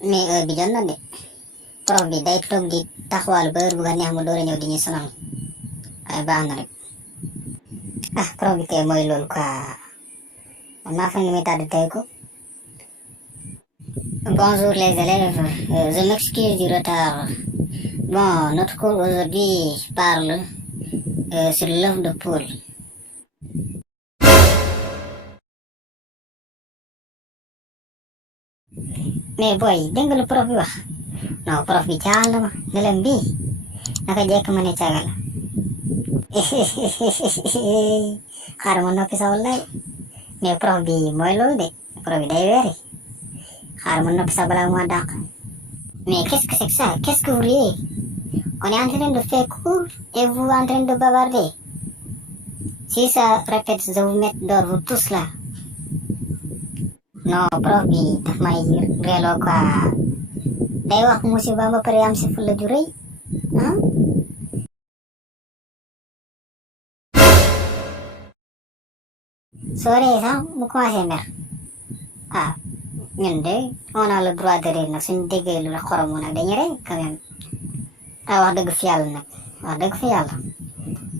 mais heure bi jot na de prof bi day toog di taxawal ba heure bu ko neex mu door a ñëw di ñu sonal waaye baax na rek ah prof bi kay mooy loolu quoi man maa fa ni muy tàdd tey ko. Bonjour les élèves, je m'excuse du retard. Bon, notre cours aujourd'hui parle sur l'œuf de poule. Mais boy, dégg nga lu prof bi wax non prof bi jaaxal na ma ne leen bii naka jekk ma ne cagal xaaral ma noppi sa wallaay mais prof bi mooy loolu de prof bi day weeri xaaral ma noppi sa balaa moo dàq. Mais qu'est-ce que c'est que ça? Qu'est-ce que vous riez? On est en train de faire cours et vous en train de bavarder. Si ça répète, je vous mets dehors vous tous là. Non prof bi daf may reeloo quoi day wax musiba ba pare am si fulla ju rëy ah. soo ree sax mu commencé mer ah ñun de on a le droit de rire nag suñu déggee lu la xoromu nag dañuy rey quand même ah wax dëgg fi yàlla nag wax dëgg fi yàlla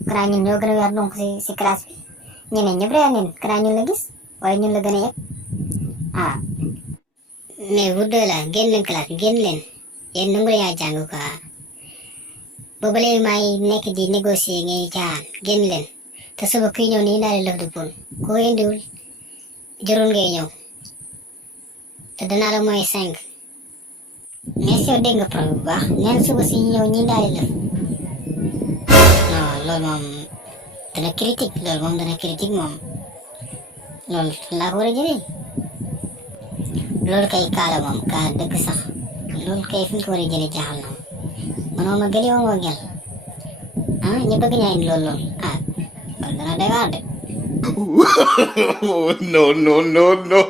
kanaa ñun ñoo gën a weer donc si classe bi ñeneen ñëpp ree neen kanaa ñun la gis waaye ñun la gën a yëg ah mais vous deux là génn leen classe bi génn leen yéen nangu yaa jàng quoi booba léegi maa ngi nekk di négocier ngay caaxaan génn leen te suba kuy ñëw nii daal di lëf de poule koo indiwul jarul ngay ñëw te danaa la mooy 5 mais si yow dégg nga prof bu baax neen suba si ñëw ñii daal di lëf non loolu moom dana critique moom loolu laa ko war a jëlee loolu kay kaala moom kaa dëgg sax loolu kay fi ñu ko war a jëlee jaaxal na manoo ma gëli woo gel ah ñu bëgg ñaa indi loolu ah loolu dana doy waar de. No, no, no, no.